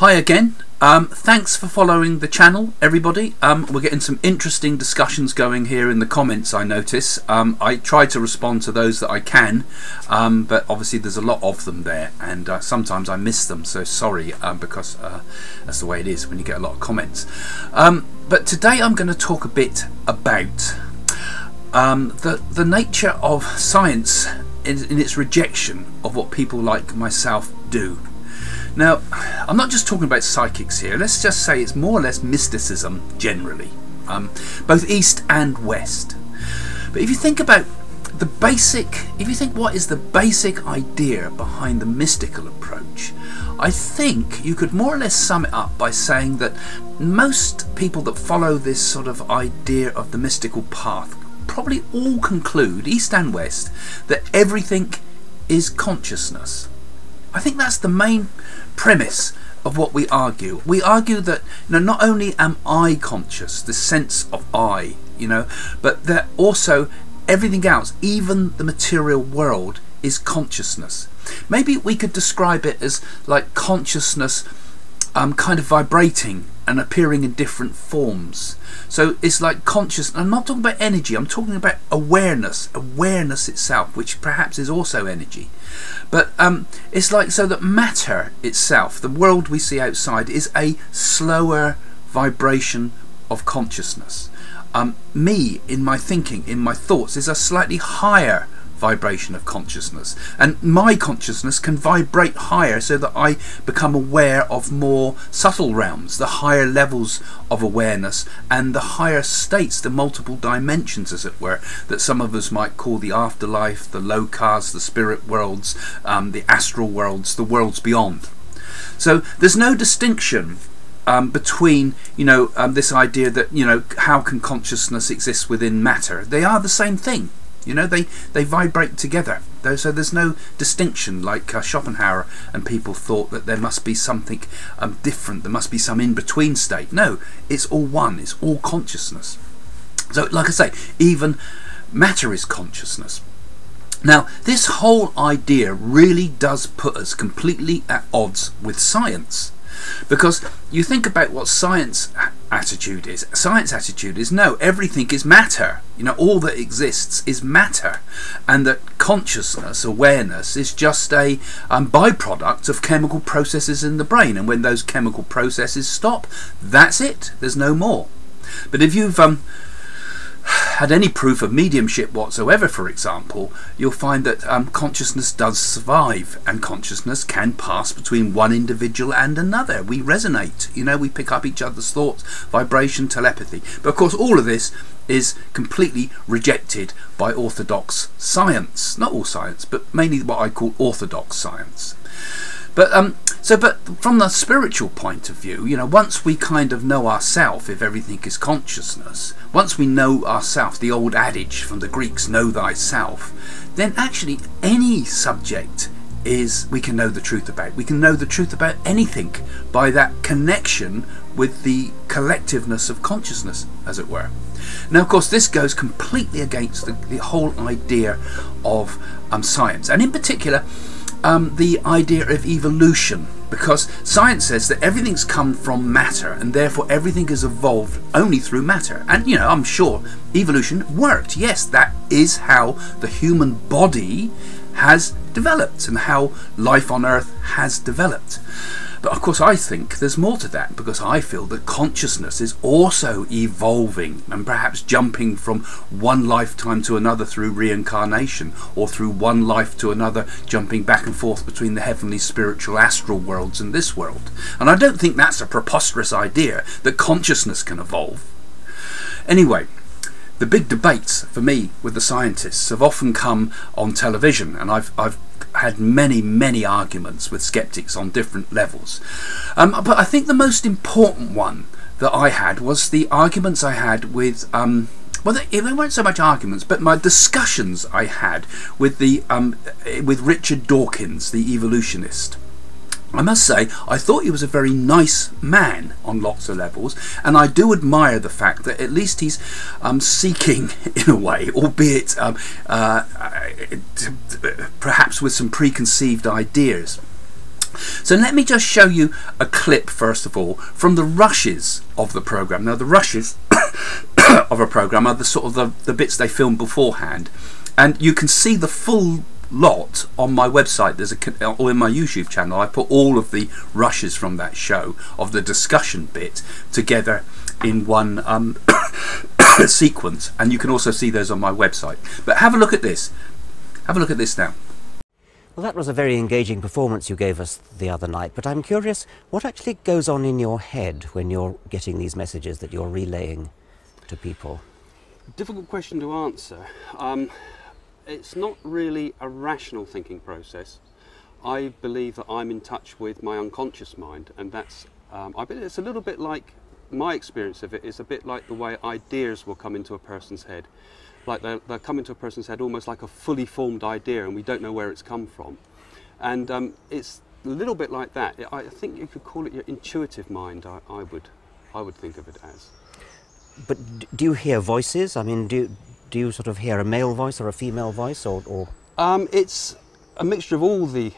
Hi again. Thanks for following the channel, everybody. We're getting some interesting discussions going here in the comments, I notice. I try to respond to those that I can, but obviously there's a lot of them there, and sometimes I miss them, so sorry, because that's the way it is when you get a lot of comments. But today I'm going to talk a bit about the nature of science in its rejection of what people like myself do. Now, I'm not just talking about psychics here. Let's just say it's more or less mysticism generally, both East and West. But if you think about what is the basic idea behind the mystical approach, I think you could more or less sum it up by saying that most people that follow this sort of idea of the mystical path probably all conclude, East and West, that everything is consciousness. I think that's the main premise of what we argue. We argue that, not only am I conscious, the sense of I, but that also everything else, even the material world, is consciousness. Maybe we could describe it as like consciousness kind of vibrating and appearing in different forms. So it's like conscious. I'm not talking about energy, I'm talking about awareness itself, which perhaps is also energy. But it's like, so that matter itself, the world we see outside, is a slower vibration of consciousness. Me, in my thinking, in my thoughts, is a slightly higher vibration of consciousness, and my consciousness can vibrate higher so that I become aware of more subtle realms, the higher levels of awareness and the higher states, the multiple dimensions, as it were, that some of us might call the afterlife, the lokas, the spirit worlds, the astral worlds, the worlds beyond. So there's no distinction between this idea that how can consciousness exist within matter. They are the same thing. They vibrate together. So there's no distinction, like Schopenhauer and people thought that there must be something different, there must be some in-between state. No, it's all one, it's all consciousness. So like I say, even matter is consciousness. Now, this whole idea really does put us completely at odds with science. Because you think about what science attitude is. Science attitude is, no, everything is matter. All that exists is matter, and that consciousness, awareness, is just a byproduct of chemical processes in the brain. And when those chemical processes stop, that's it. There's no more. But if you've had any proof of mediumship whatsoever, for example, you'll find that consciousness does survive, and consciousness can pass between one individual and another. We resonate, we pick up each other's thoughts, vibration, telepathy. But of course all of this is completely rejected by orthodox science. Not all science, but mainly what I call orthodox science. But from the spiritual point of view, once we kind of know ourselves, if everything is consciousness, once we know ourselves, the old adage from the Greeks, know thyself, then actually any subject we can know the truth about. We can know the truth about anything by that connection with the collectiveness of consciousness, as it were. Now, of course, this goes completely against the whole idea of science, and in particular the idea of evolution, because science says that everything's come from matter, and therefore everything is evolved only through matter. And I'm sure evolution worked. Yes, that is how the human body has developed and how life on Earth has developed. But of course I think there's more to that, because I feel that consciousness is also evolving and perhaps jumping from one lifetime to another through reincarnation, or through one life to another, jumping back and forth between the heavenly, spiritual, astral worlds and this world. And I don't think that's a preposterous idea, that consciousness can evolve. Anyway, the big debates for me with the scientists have often come on television, and I've had many arguments with skeptics on different levels. But I think the most important one that I had was the arguments I had with well, they weren't so much arguments, but my discussions I had with with Richard Dawkins, the evolutionist. I must say, I thought he was a very nice man on lots of levels, and I do admire the fact that at least he's seeking, in a way, albeit perhaps with some preconceived ideas, So let me just show you a clip first of all from the rushes of the program. Now the rushes of a program are the sort of the bits they film beforehand, and you can see the full lot on my website. There's or in my YouTube channel I put all of the rushes from that show of the discussion bit together in one sequence, and you can also see those on my website. But have a look at this. Have a look at this now. Well, that was a very engaging performance you gave us the other night, but I'm curious, what actually goes on in your head when you're getting these messages that you're relaying to people? Difficult question to answer. It's not really a rational thinking process. I believe that I'm in touch with my unconscious mind, and that's, I believe it's a little bit like, my experience of it is a bit like the way ideas will come into a person's head. Like they'll come into a person's head almost like a fully formed idea, and we don't know where it's come from. And it's a little bit like that. I think you could call it your intuitive mind, I would think of it as. But do you hear voices? I mean, do you sort of hear a male voice or a female voice, or? It's a mixture of all the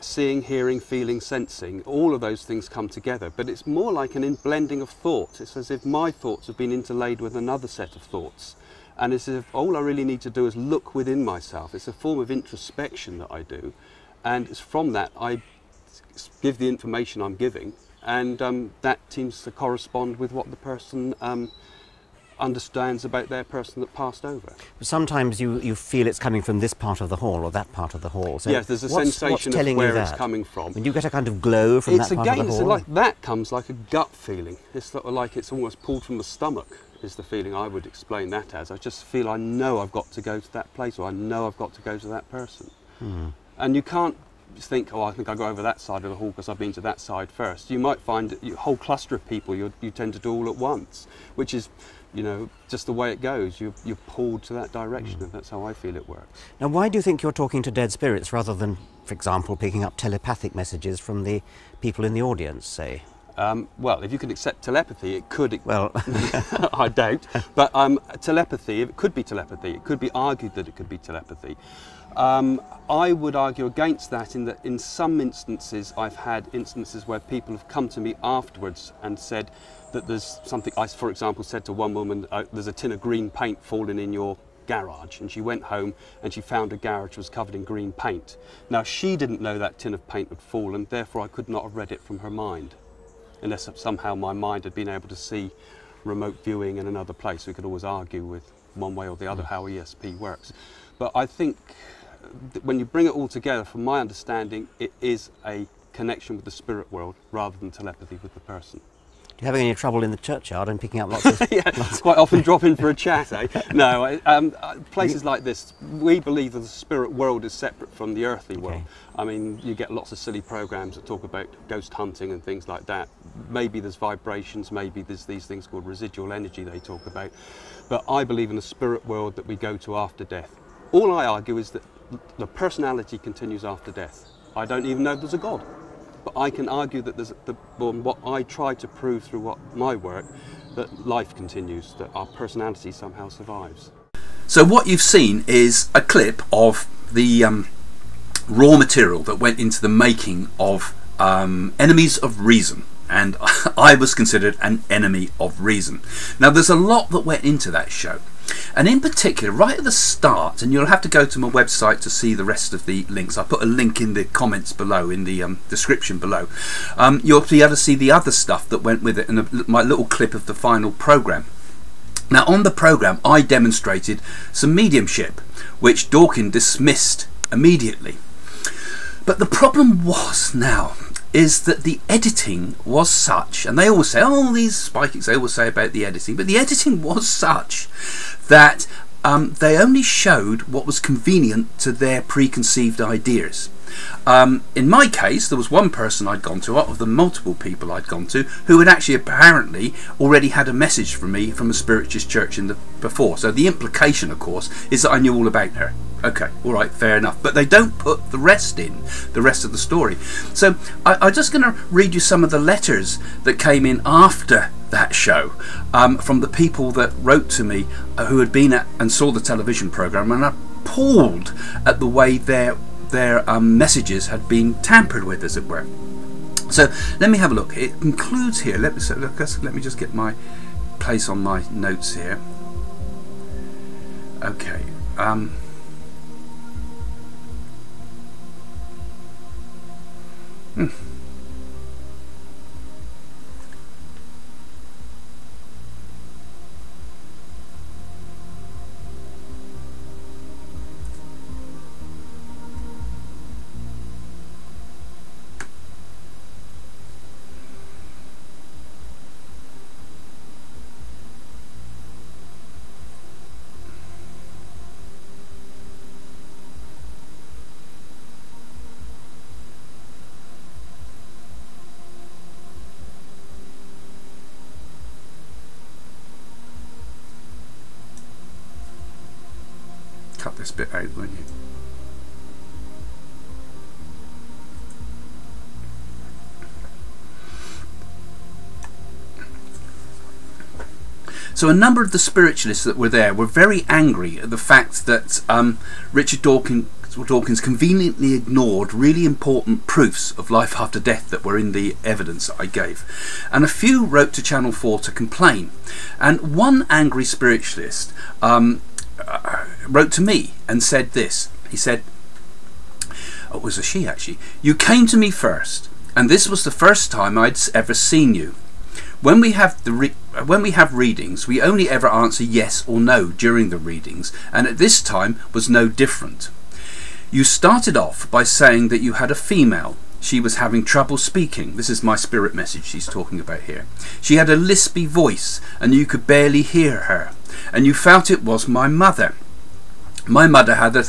seeing, hearing, feeling, sensing. All of those things come together, but it's more like an blending of thoughts. It's as if my thoughts have been interlaid with another set of thoughts. And it's as if all I really need to do is look within myself. It's a form of introspection that I do, and it's from that I give the information I'm giving, and that seems to correspond with what the person understands about their person that passed over. Sometimes you feel it's coming from this part of the hall or that part of the hall. So yes, there's a sensation of where it's coming from. And you get a kind of glow from that part of the hall? It's like that comes like a gut feeling. It's sort of like it's almost pulled from the stomach, is the feeling I would explain that as. I just feel I know I've got to go to that place, or I know I've got to go to that person. And you can't think, oh, I think I go over that side of the hall because I've been to that side first. You might find that a whole cluster of people you tend to do all at once, which is, you know, just the way it goes. You're pulled to that direction, and that's how I feel it works. Now, why do you think you're talking to dead spirits rather than, for example, picking up telepathic messages from the people in the audience, say? Well, if you can accept telepathy, it could. Well, I doubt. But telepathy, it could be telepathy. It could be argued that it could be telepathy. I would argue against that in that in some instances I've had instances where people have come to me afterwards and said that there's something. I, for example, said to one woman, there's a tin of green paint falling in your garage, and she went home and she found a garage was covered in green paint. Now, she didn't know that tin of paint had fallen, therefore I could not have read it from her mind, unless somehow my mind had been able to see remote viewing in another place. We could always argue with one way or the other how ESP works. But I think that when you bring it all together, from my understanding, it is a connection with the spirit world rather than telepathy with the person. Do you have any trouble in the churchyard and picking up lots of... Yeah, quite often drop in for a chat, eh? No, places like this, we believe that the spirit world is separate from the earthly world. Okay. I mean, you get lots of silly programs that talk about ghost hunting and things like that. Maybe there's vibrations, maybe there's these things called residual energy they talk about. But I believe in the spirit world that we go to after death. All I argue is that the personality continues after death. I don't even know there's a God. But I can argue that there's what I try to prove through my work, that life continues, that our personality somehow survives. So what you've seen is a clip of the raw material that went into the making of Enemies of Reason, and I was considered an enemy of reason. Now, there's a lot that went into that show, and in particular right at the start, and you'll have to go to my website to see the rest of the links. I put a link in the comments below, in the description below. You'll be able to see the other stuff that went with it, and my little clip of the final program. Now, on the program I demonstrated some mediumship, which Dawkins dismissed immediately. But the problem was now is that the editing was such, and they always say, oh, these psychics, they always say about the editing, but the editing was such that they only showed what was convenient to their preconceived ideas. In my case, there was one person I'd gone to, out of the multiple people I'd gone to, who had actually apparently already had a message from me from a spiritist church before. So the implication, of course, is that I knew all about her. Okay, all right, fair enough. But they don't put the rest in, the rest of the story. So I'm just going to read you some of the letters that came in after that show from the people that wrote to me who had been at and saw the television program, and are appalled at the way their their messages had been tampered with, as it were. So let me have a look. It concludes here. Let me just get my place on my notes here. Okay. Cut this bit out, won't you? So a number of the spiritualists that were there were very angry at the fact that Richard Dawkins conveniently ignored really important proofs of life after death that were in the evidence that I gave. And a few wrote to Channel 4 to complain. And one angry spiritualist wrote to me and said this. He said, oh, it was a she actually, "You came to me first, and this was the first time I'd ever seen you. When we have readings, we only ever answer yes or no during the readings, and at this time was no different. You started off by saying that you had a female. She was having trouble speaking." This is my spirit message she's talking about here. "She had a lispy voice, and you could barely hear her, and you felt it was my mother. My mother had her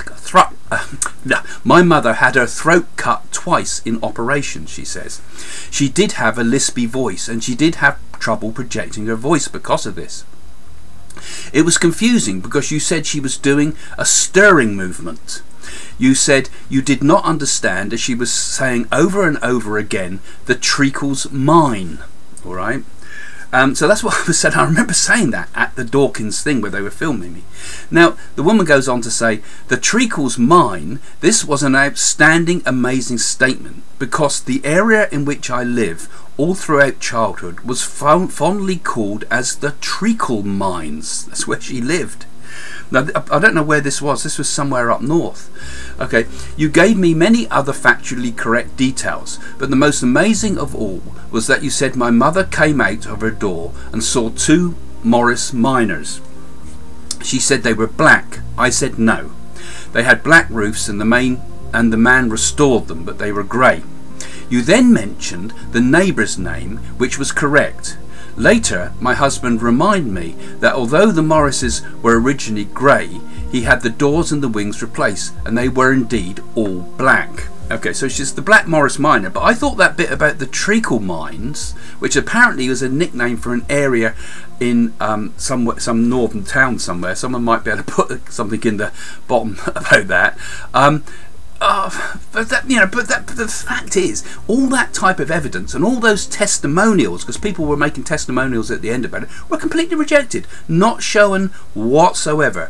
throat cut twice in operation," she says. "She did have a lispy voice, and she did have trouble projecting her voice because of this. It was confusing because you said she was doing a stirring movement. You said you did not understand as she was saying over and over again, 'The treacle's mine.'" All right. So that's what I was saying. I remember saying that at the Dawkins thing where they were filming me. Now, the woman goes on to say, "The treacle's mine. This was an outstanding, amazing statement because the area in which I live all throughout childhood was fondly called as the treacle mines." That's where she lived. Now, I don't know where this was. This was somewhere up north. Okay, "You gave me many other factually correct details, but the most amazing of all was that you said my mother came out of her door and saw two Morris miners. She said they were black. I said no. They had black roofs and the man restored them, but they were grey. You then mentioned the neighbour's name, which was correct. Later, my husband reminded me that although the Morrises were originally grey, he had the doors and the wings replaced, and they were indeed all black." Okay, so she's the Black Morris miner, but I thought that bit about the treacle mines, which apparently was a nickname for an area in some northern town somewhere. Someone might be able to put something in the bottom about that. But the fact is, all that type of evidence and all those testimonials, because people were making testimonials at the end about it, were completely rejected, not shown whatsoever.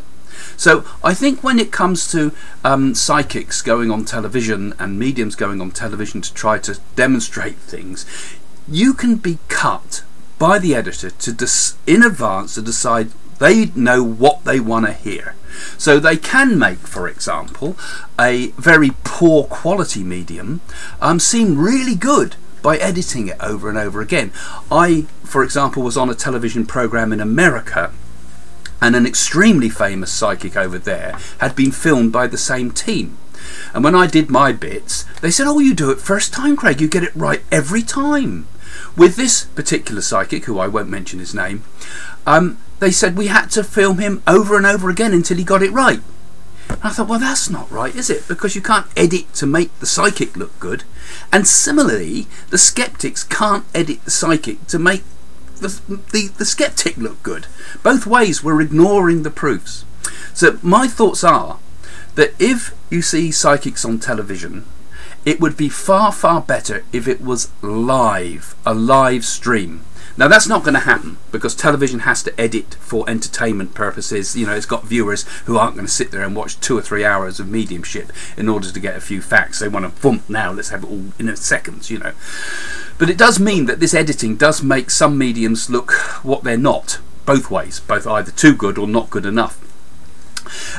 So I think when it comes to psychics going on television and mediums going on television to try to demonstrate things, you can be cut by the editor to in advance to decide they know what they want to hear. So they can make, for example, a very poor quality medium seem really good by editing it over and over again. I, for example, was on a television program in America, and an extremely famous psychic over there had been filmed by the same team. And when I did my bits, they said, "Oh, you do it first time, Craig, you get it right every time." With this particular psychic, who I won't mention his name, they said we had to film him over and over again until he got it right. And I thought, well, that's not right, is it? Because you can't edit to make the psychic look good. And similarly, the skeptics can't edit the psychic to make the skeptic look good. Both ways we're ignoring the proofs. So my thoughts are that if you see psychics on television, it would be far, far better if it was live, a live stream. Now that's not going to happen because television has to edit for entertainment purposes. You know, it's got viewers who aren't going to sit there and watch 2 or 3 hours of mediumship in order to get a few facts. They want to boom, now let's have it all in a seconds, you know. But it does mean that this editing does make some mediums look what they're not, both ways, both either too good or not good enough.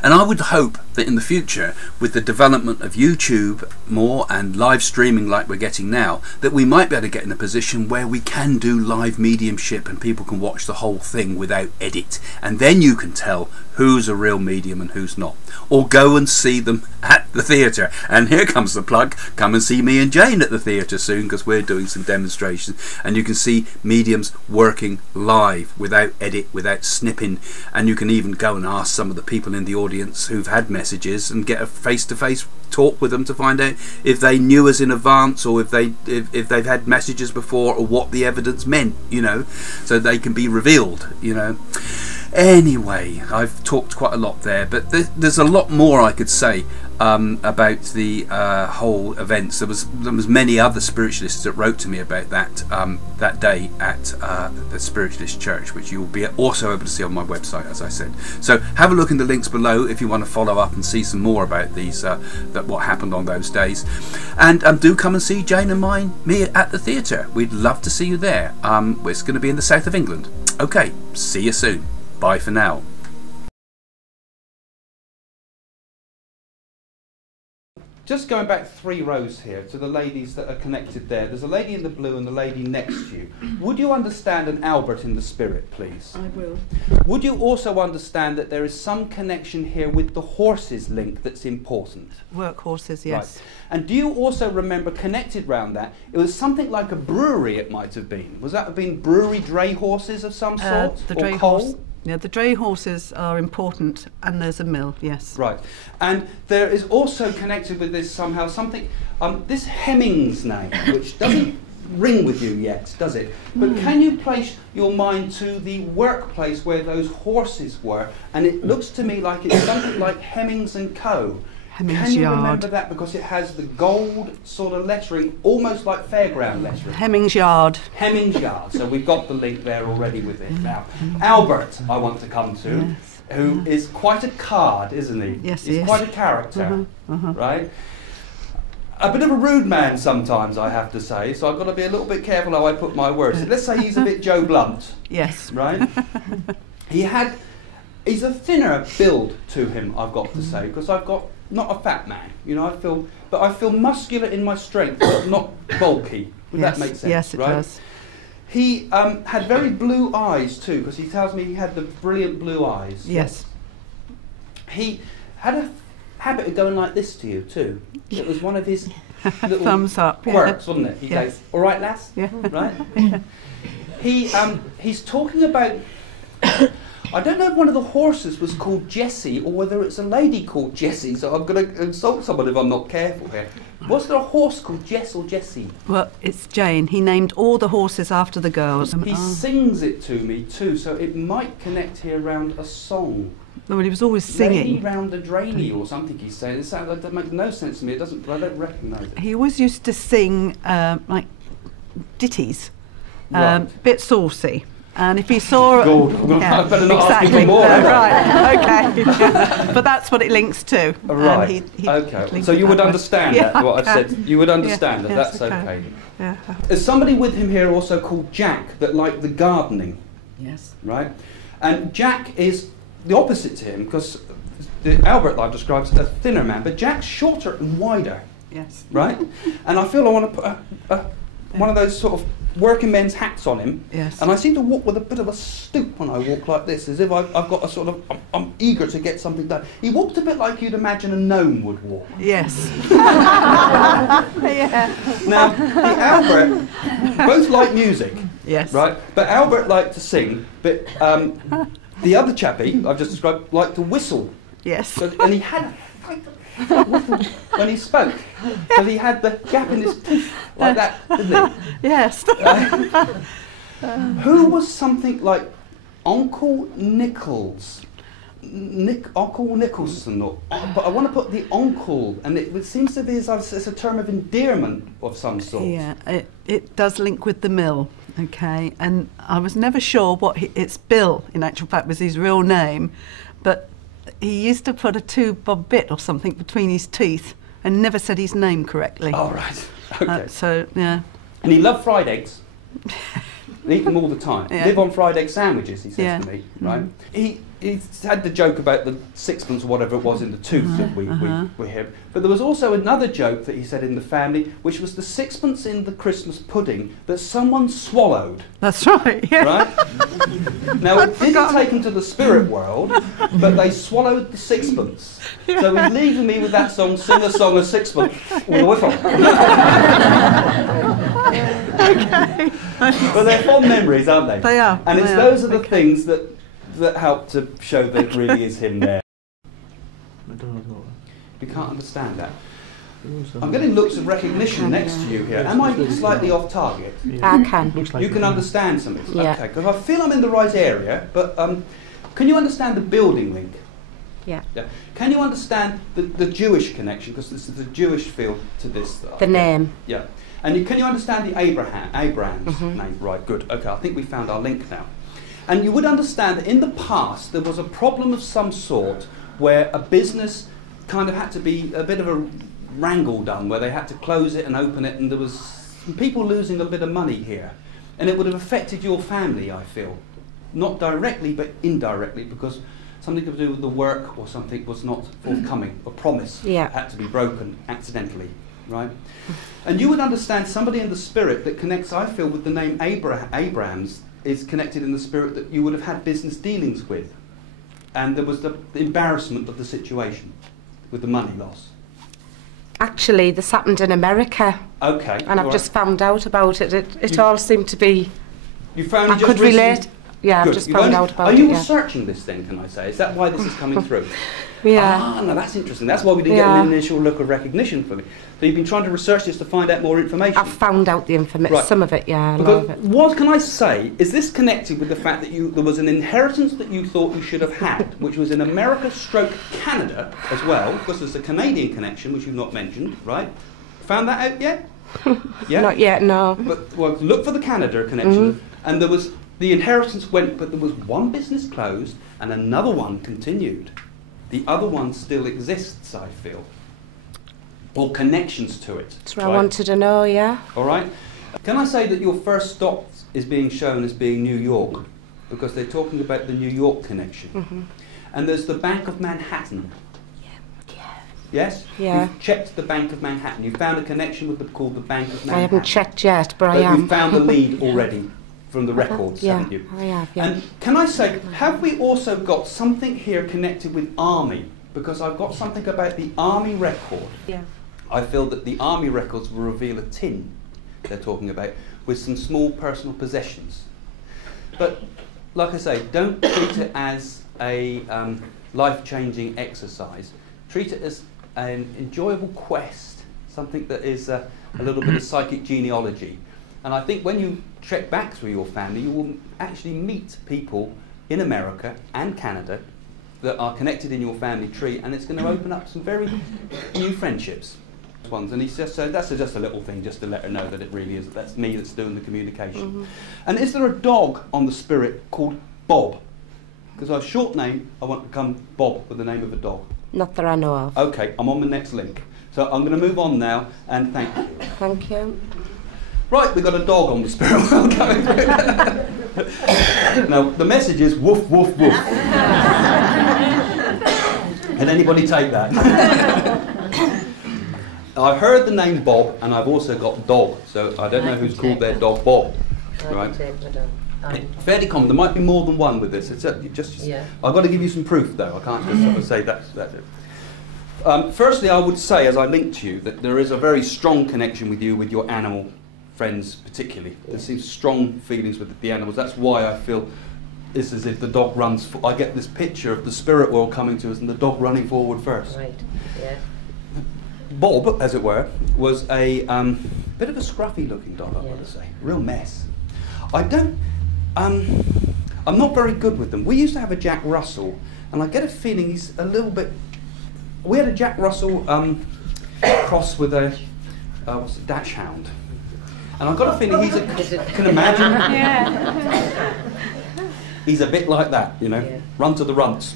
And I would hope that in the future, with the development of YouTube more and live streaming like we're getting now, that we might be able to get in a position where we can do live mediumship and people can watch the whole thing without edit, and then you can tell who's a real medium and who's not. Or go and see them at the theatre. And here comes the plug, come and see me and Jane at the theatre soon, because we're doing some demonstrations, and you can see mediums working live without edit, without snipping, and you can even go and ask some of the people in the audience who've had messages and get a face-to-face talk with them to find out if they knew us in advance, or if they've had messages before, or what the evidence meant, you know, so they can be revealed, you know. Anyway, I've talked quite a lot there, but there's a lot more I could say about the whole events. There was many other spiritualists that wrote to me about that that day at the Spiritualist Church, which you'll be also able to see on my website, as I said. So have a look in the links below if you want to follow up and see some more about these what happened on those days. And do come and see Jane and me at the theatre. We'd love to see you there. It's going to be in the south of England. Okay, see you soon. Bye for now. Just going back 3 rows here to the ladies that are connected there. There's a lady in the blue and the lady next to you. Would you understand an Albert in the spirit, please? I will. Would you also understand that there is some connection here with the horses link that's important? Work horses, yes. Right. And do you also remember, connected round that, it was something like a brewery it might have been. Was that have been brewery dray horses of some sort? The or dray coal? horse. Yeah, the dray horses are important, and there's a mill, yes. Right. And there is also connected with this somehow something, this Hemmings name, which doesn't ring with you yet, does it? But can you place your mind to the workplace where those horses were? And it looks to me like it's something like Hemmings and Co. Hemmings Can you Yard. remember that? Because it has the gold sort of lettering, almost like fairground lettering. Hemmings Yard. Hemmings Yard. So we've got the link there already with it. Now, Albert, I want to come to, Yes. who is quite a card, isn't he? Yes, he He's is. quite a character, right? A bit of a rude man sometimes, I have to say, so I've got to be a little bit careful how I put my words. Let's say he's a bit Joe Blunt, Yes. right? He's a thinner build to him, I've got to say, because I've got not a fat man, you know. I feel muscular in my strength, but not bulky. Would that make sense? Yes, it right? does. He had very blue eyes too, because he tells me he had the brilliant blue eyes. Yes. He had a habit of going like this to you too. It was one of his little Thumbs up. quirks, wasn't it? He Yes. goes, "All right, lass." Yeah. Right. He's talking about. I don't know if one of the horses was called Jessie or whether it's a lady called Jessie, so I'm going to insult someone if I'm not careful here. Was there a horse called Jess or Jessie? Well, it's Jane. He named all the horses after the girls. He sings it to me too, so it might connect here around a song. Well, he was always Lady singing. round the drainy or something he's saying. That makes no sense to me. I don't recognise it. He always used to sing like ditties, Right. bit saucy. And if he saw, I better not ask you for more. right, okay, but that's what it links to. Right. He okay. linked So it you would that way. understand Yeah, that, what I've okay. said. You would understand that. Yes, That's okay. okay. Yeah. There's somebody with him here also called Jack that liked the gardening, Yes. right? And Jack is the opposite to him because the Albert life describes a thinner man, but Jack's shorter and wider, Yes. right? And I feel I want to put one of those sort of working men's hats on him. Yes. And I seem to walk with a bit of a stoop when I walk like this, as if I've got a sort of, I'm eager to get something done. He walked a bit like you'd imagine a gnome would walk. Yes. Yeah. Now, the Albert, both like music, Yes. right? But Albert liked to sing, but the other chappie I've just described liked to whistle. Yes. So, and he had when he spoke, because he had the gap in his teeth like that, didn't he? Yes. Who was something like Uncle Nichols? Uncle Nicholson, but I want to put the uncle, and it seems to be it's a term of endearment of some sort. Yeah. It does link with the mill. Okay, and I was never sure what it's Bill, in actual fact, was his real name, but he used to put a 2-bob bit or something between his teeth and never said his name correctly. Oh, right. Okay. So, yeah. And he loved fried eggs. He eat them all the time. Yeah. Live on fried egg sandwiches, he says Yeah. to me, right? He had the joke about the sixpence or whatever it was in the tooth that we hear. But there was also another joke that he said in the family, which was the sixpence in the Christmas pudding that someone swallowed. That's right, yeah. Right? Now, it didn't take him to the spirit world, but they swallowed the sixpence. Yeah. So he's leaving me with that song, Sing a Song of Sixpence, with a whiffle. Okay. But they're fond memories, aren't they? They are. And they those are the okay. things that help to show that it really is him there. You can't understand that. I'm getting looks of recognition next to you here. Am I slightly off target? I can. You can understand something? Yeah. Okay, because I feel I'm in the right area, but can you understand the building link? Yeah. Yeah. Can you understand the Jewish connection? Because this is a Jewish feel to this. The name. Yeah. And can you understand the Abraham's name? Right, good. Okay, I think we found our link now. And you would understand that in the past there was a problem of some sort where a business kind of had to be a bit of a wrangle done, where they had to close it and open it, and there was some people losing a bit of money here. And it would have affected your family, I feel. Not directly, but indirectly, because something to do with the work or something was not forthcoming. A promise had to be broken accidentally, right? And you would understand somebody in the spirit that connects, I feel, with the name Abraham's, is connected in the spirit that you would have had business dealings with. And there was the embarrassment of the situation with the money loss. Actually, this happened in America. Okay. And I've just found out about it. It all seemed to be... You found I could relate. Yeah, Good. I've just found out about it. Are you yeah. researching this then, can I say? Is that why this is coming through? Yeah. Ah, no, that's interesting. That's why we didn't get an initial look of recognition for me. So you've been trying to research this to find out more information? I've found out the information. Right. Some of it, yeah, a lot Because of it. what can I say? Is this connected with the fact that there was an inheritance that you thought you should have had, which was in America stroke Canada as well, because there's a Canadian connection, which you've not mentioned, right? Found that out yet? Yeah? Not yet, no. But well, look for the Canada connection, and there was... The inheritance went, but there was one business closed and another one continued. The other one still exists, I feel. Or connections to it. That's what I wanted to know, yeah. All right. Can I say that your first stop is being shown as being New York? Because they're talking about the New York connection. And there's the Bank of Manhattan. Yes? Yeah. You've checked the Bank of Manhattan. You found a connection with called the Bank of Manhattan. I haven't checked yet, but I am. You've found the lead already. From the records, haven't you? I have, yeah. And can I say, have we also got something here connected with army? Because I've got something about the army record. Yeah. I feel that the army records will reveal a tin they're talking about with some small personal possessions. But like I say, don't treat it as a life-changing exercise. Treat it as an enjoyable quest, something that is a little bit of psychic genealogy. And I think when you trek back through your family, you will actually meet people in America and Canada that are connected in your family tree, and it's going to open up some very new friendships. And he just said, that's just a little thing, just to let her know that it really is, that's me that's doing the communication. And is there a dog on the spirit called Bob? Because our short name, I want to become Bob with the name of a dog. Not that I know of. Okay, I'm on the next link. So I'm going to move on now, and thank you. Thank you. Right, we've got a dog on the spirit world coming through. Now, the message is woof, woof, woof. Can anybody take that? I've heard the name Bob, and I've also got dog, so I don't know who's called their dog Bob. Right? Fairly common. There might be more than one with this. It's just I've got to give you some proof, though. I can't just sort of say that's it. Firstly, I would say, as I link to you, that there is a very strong connection with you, with your animal friends particularly. There seems strong feelings with the animals. That's why I feel it's as if the dog runs... I get this picture of the spirit world coming to us and the dog running forward first. Right, yeah. Bob, as it were, was a bit of a scruffy looking dog, I've got to say. Real mess. I'm not very good with them. We used to have a Jack Russell, and I get a feeling he's a little bit... We had a Jack Russell cross with a Dachshund. And I've got a feeling can imagine. Yeah. He's a bit like that, you know, Yeah. run to the runts.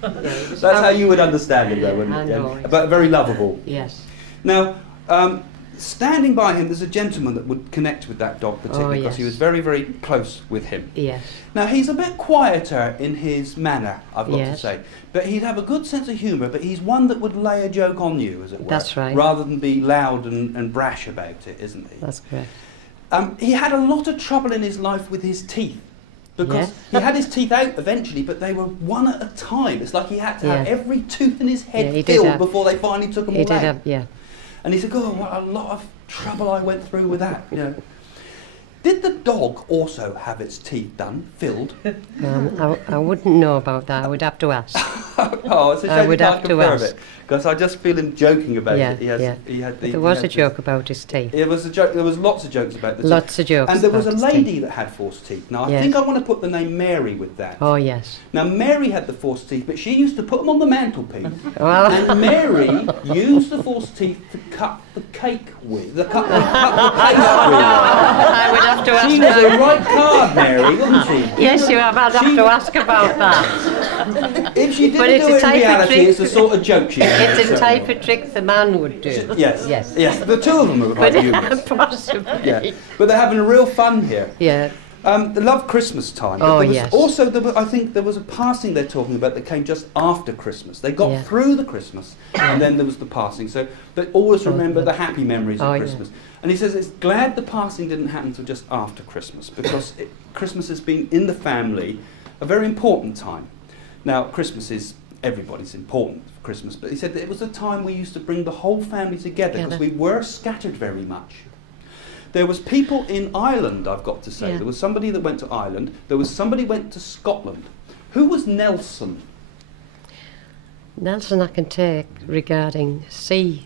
That's how you would understand him, though, wouldn't I it? know. Yeah. But very lovable. Yes. Now, standing by him, there's a gentleman that would connect with that dog particularly because he yes. was very, very close with him. Yes. Now, he's a bit quieter in his manner, I've got to Yes. say. But he'd have a good sense of humour, but he's one that would lay a joke on you, as it were. That's right. Rather than be loud and brash about it, isn't he? That's correct. He had a lot of trouble in his life with his teeth. Because Yes. he had his teeth out eventually, but they were one at a time. It's like he had to have Yeah. every tooth in his Yeah, head he did filled have- before they finally took them He all did out. have, yeah. And he said, "Oh, what a lot of trouble I went through with that." You know. Did the dog also have its teeth done, filled? I wouldn't know about that. I would have to ask. Oh, it's a I shame would you can't have to confirm ask. it. Because I just feel him joking about Yeah, it. He has, yeah. he had the, There he was had a the- joke about his teeth. It was a joke. There was lots of jokes about the teeth. Lots of jokes And there was a about his lady teeth. that had false teeth. Now, I Yes. think I want to put the name Mary with that. Oh, yes. Now, Mary had the false teeth, but she used to put them on the mantelpiece. Well, And Mary used the false teeth to cut the cake with. Cut the cake I would have to with. She ask. was a right card, Mary, wasn't she? Yes, you have. I'd have She- to ask about that. If she But didn't it's do a it in type of reality, trick- it's the sort of joke she did. It's a type of trick the man would do. Yes, Yes. yes. The two of them are quite But humorous. possibly. Yeah, but they're having a real fun here. Yeah. They love Christmas time. But Oh, there was yes. Also, I think there was a passing they're talking about that came just after Christmas. They got Yeah. through the Christmas, and then there was the passing. So, but always Oh, remember yeah. the happy memories of Oh, yeah. Christmas. And he says it's glad the passing didn't happen until just after Christmas, because Christmas has been in the family a very important time. Now, Christmas is everybody's important for Christmas, but he said that it was a time we used to bring the whole family together because we were scattered very much. There was people in Ireland, I've got to say. Yeah. There was somebody that went to Ireland. There was somebody went to Scotland. Who was Nelson? Nelson, I can take regarding sea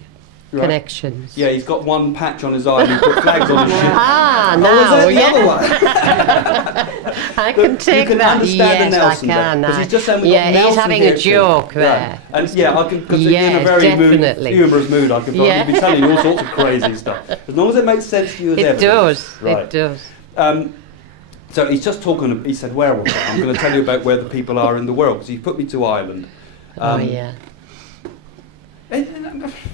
Right. connections. Yeah, he's got one patch on his eye and he put flags on his ship. Ah, Oh, was now, that the yeah. other one? I can take you can that. understand Yes, the Nelson I can. because he's just saying we've yeah, got Nelson he's having here a too. joke there. Right. And yeah, I can, because in a Yes, very definitely. humorous mood, I can probably Yeah. be telling you all sorts of crazy stuff. As long as it makes sense to you as It evidence. does. Right. It does. So he's just talking, he said, where was it? I'm going to tell you about where the people are in the world, because he put me to Ireland. Oh, yeah.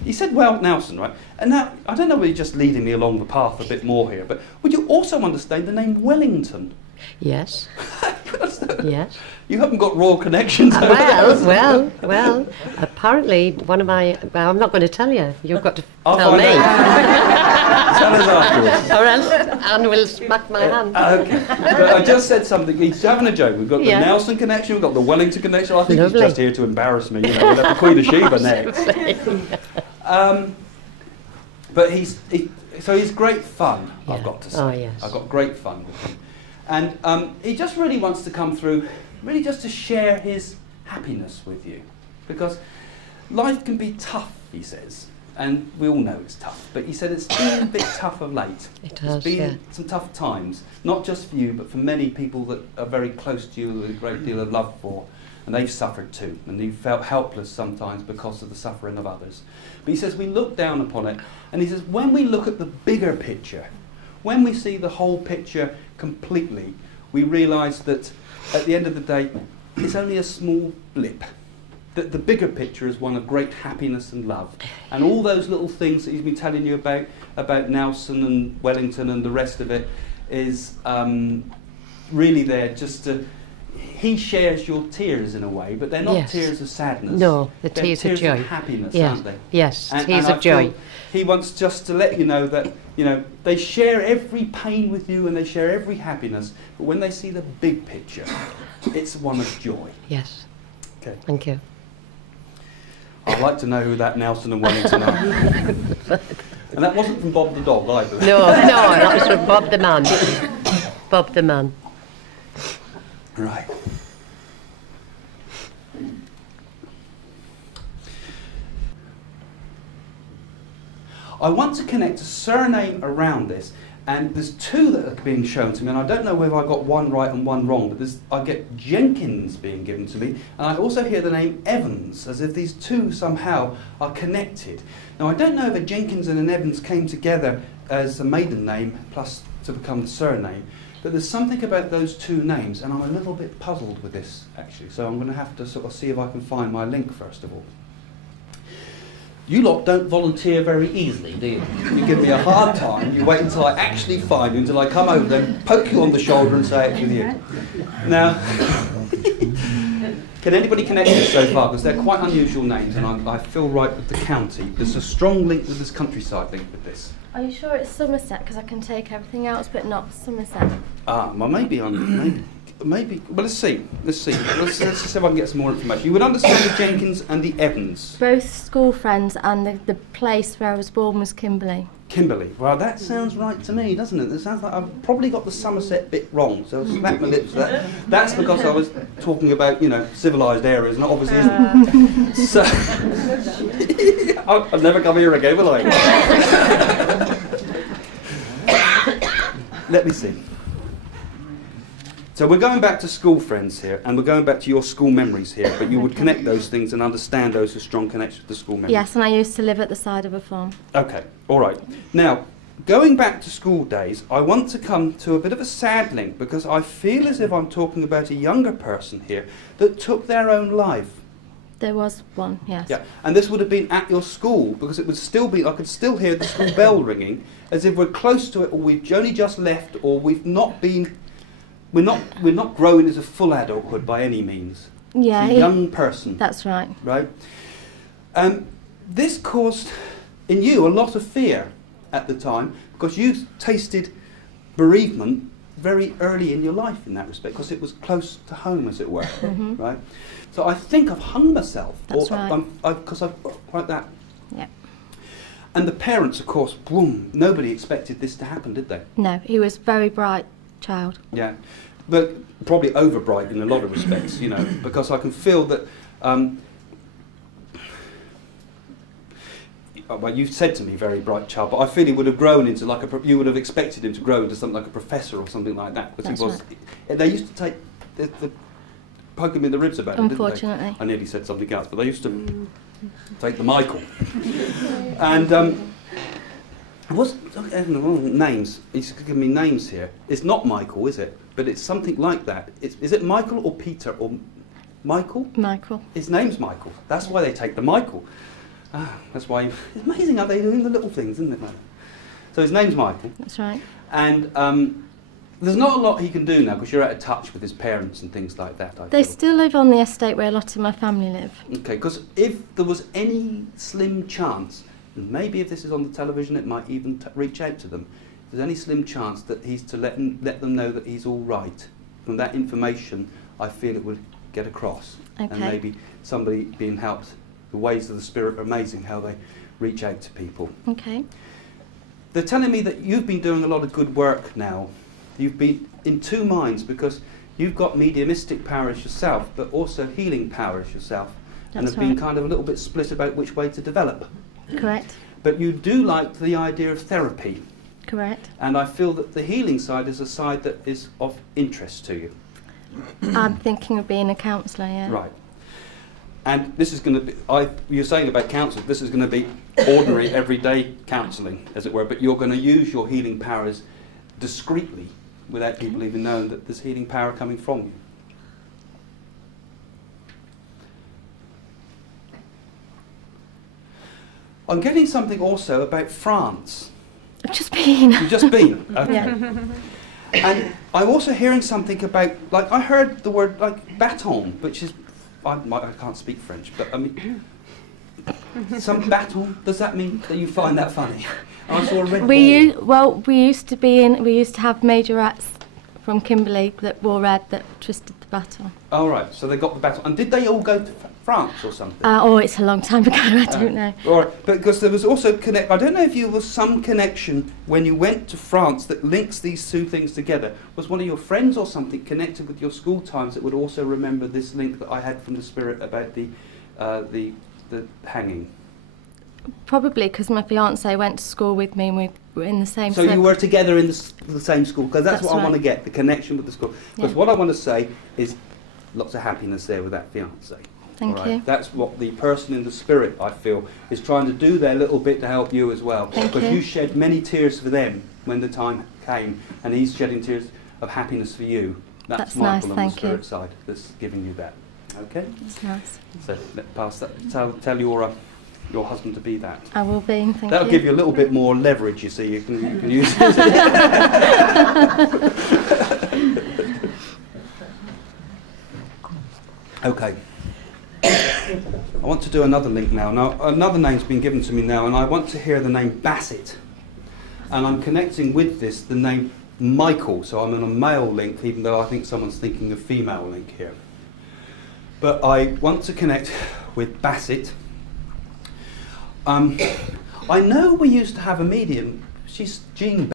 He said, well, Nelson, right? And now, I don't know whether you're just leading me along the path a bit more here, but would you also understand the name Wellington? Yes. Yes. You haven't got royal connections over Well, apparently one of my... Well, I'm not going to tell you. You've got to I'll tell find me. out. Tell us afterwards. Or else Anne will smack my hand. Okay. But I just said something. He's having a joke. We've got the Yeah. Nelson connection. We've got the Wellington connection. I think Lovely. he's just here to embarrass me. You know, we'll have the Queen of Sheba next. But he's great fun. Yeah. I've got to say. Oh, yes. I've got great fun with him, and he just really wants to come through, really just to share his happiness with you, because life can be tough. He says. And we all know it's tough, but he said it's been a bit tough of late. It There's has, been yeah. some tough times, not just for you, but for many people that are very close to you, with a great deal of love for, and they've suffered too, and you've felt helpless sometimes because of the suffering of others. But he says we look down upon it, and he says when we look at the bigger picture, when we see the whole picture completely, we realise that at the end of the day, it's only a small blip. That the bigger picture is one of great happiness and love. And all those little things that he's been telling you about Nelson and Wellington and the rest of it, is really there just to... He shares your tears in a way, but they're not Yes. tears of sadness. No, the They're tears of joy. of happiness, Yes. aren't they? Yes, And tears I of joy. feel he wants just to let you know that, you know, they share every pain with you and they share every happiness, but when they see the big picture, it's one of joy. Yes. Okay. Thank you. I'd like to know who that Nelson and Wellington are. And that wasn't from Bob the dog either. No, that was from Bob the man. Bob the man. Right. I want to connect a surname around this, And there's two that are being shown to me, and I don't know whether I got one right and one wrong, but I get Jenkins being given to me, and I also hear the name Evans, as if these two somehow are connected. Now, I don't know if a Jenkins and an Evans came together as a maiden name, plus to become the surname, but there's something about those two names, and I'm a little bit puzzled with this, actually, so I'm going to have to sort of see if I can find my link, first of all. You lot don't volunteer very easily, do you? You give me a hard time, you wait until I actually find you, until I come over, then poke you on the shoulder and say it's with you. Now, can anybody connect this so far? Because they're quite unusual names, and I feel right with the county. There's a strong link with this countryside link with this. Are you sure it's Somerset? Because I can take everything else, but not Somerset. Ah, well, maybe maybe. Well, let's see. Let's see if I can get some more information. You would understand the Jenkins and the Evans. Both school friends, and the place where I was born was Kimberley. Kimberley. Well, that sounds right to me, doesn't it? It sounds like I've probably got the Somerset bit wrong, so I'll slap my lips for that. That's because I was talking about, you know, civilised areas, and it obviously isn't. So, I'll never come here again, will I? Let me see. So we're going back to school friends here, and we're going back to your school memories here, but you would connect those things and understand those as strong connections to school memories. Yes, and I used to live at the side of a farm. Okay, all right. Now, going back to school days, I want to come to a bit of a sad link, because I feel as if I'm talking about a younger person here that took their own life. There was one, yes. Yeah, and this would have been at your school, because it would still be, I could still hear the school bell ringing, as if we're close to it, or we've only just left, or we've not been... We're not growing as a full adulthood by any means. Yeah, it's a young person. That's right. Right. This caused in you a lot of fear at the time, because you tasted bereavement very early in your life in that respect, because it was close to home, as it were. Mm-hmm. Right. So I think I've hung myself. That's right. Because I've like that. Yeah. And the parents, of course, boom. Nobody expected this to happen, did they? No, he was a very bright child. Yeah, but probably overbright in a lot of respects, you know, because I can feel that. Well, you've said to me very bright child, but I feel he would have grown into like you would have expected him to grow into something like a professor or something like that. Because he was. Right. They used to take the poke him in the ribs about it. Unfortunately, didn't they? I nearly said something else, but they used to take the Michael. And what's names? He's giving me names here. It's not Michael, is it? But it's something like that. Is it Michael or Peter or Michael? Michael. His name's Michael. That's why they take the Michael. That's why. It's amazing how they do the little things, isn't it? So his name's Michael. That's right. And there's not a lot he can do now, because you're out of touch with his parents and things like that. They still live on the estate where a lot of my family live. Okay, because if there was any slim chance, and maybe if this is on the television, it might even reach out to them. If there's any slim chance that he's to let them know that he's all right, from that information, I feel it would get across. Okay. And maybe somebody being helped. The ways of the Spirit are amazing, how they reach out to people. Okay. They're telling me that you've been doing a lot of good work now. You've been in two minds, because you've got mediumistic powers yourself, but also healing powers yourself. And have been kind of a little bit split about which way to develop. Correct. But you do like the idea of therapy. Correct. And I feel that the healing side is a side that is of interest to you. I'm thinking of being a counsellor, yeah. Right. And this is going to be, you're saying about counselling, this is going to be ordinary, everyday counselling, as it were, but you're going to use your healing powers discreetly, without people even knowing that there's healing power coming from you. I'm getting something also about France. I've just been. You've just been? Okay. Yeah. And I'm also hearing something about, like, I heard the word, like, baton, which is, I can't speak French, but I mean, some baton, does that mean that you find that funny? I saw a red ball. We used to have majorettes from Kimberley that wore red that twisted the baton. Oh, right, so they got the baton. And did they all go to France or something? It's a long time ago, I don't know. All right, because there was also I don't know if there was some connection when you went to France that links these two things together. Was one of your friends or something connected with your school times that would also remember this link that I had from the Spirit about the hanging? Probably because my fiance went to school with me and we were in the same. So you were together in the same school, because that's That's what I want to right. get, the connection with the school. Because Yeah. what I want to say is lots of happiness there with that fiance. Thank all right? you. That's what the person in the spirit, I feel, is trying to do their little bit to help you as well. Thank Because you. you shed many tears for them when the time came, and he's shedding tears of happiness for you. That's Michael nice, on thank the you. spirit side that's giving you that. Okay? It's nice. So pass that. Tell your husband to be that. I will be. Thank you. That'll give you a little bit more leverage, you see. You can use it. Okay. I want to do another link now. Now, another name's been given to me now, and I want to hear the name Bassett. And I'm connecting with this the name Michael, so I'm on a male link, even though I think someone's thinking of female link here. But I want to connect with Bassett. I know we used to have a medium, she's Jean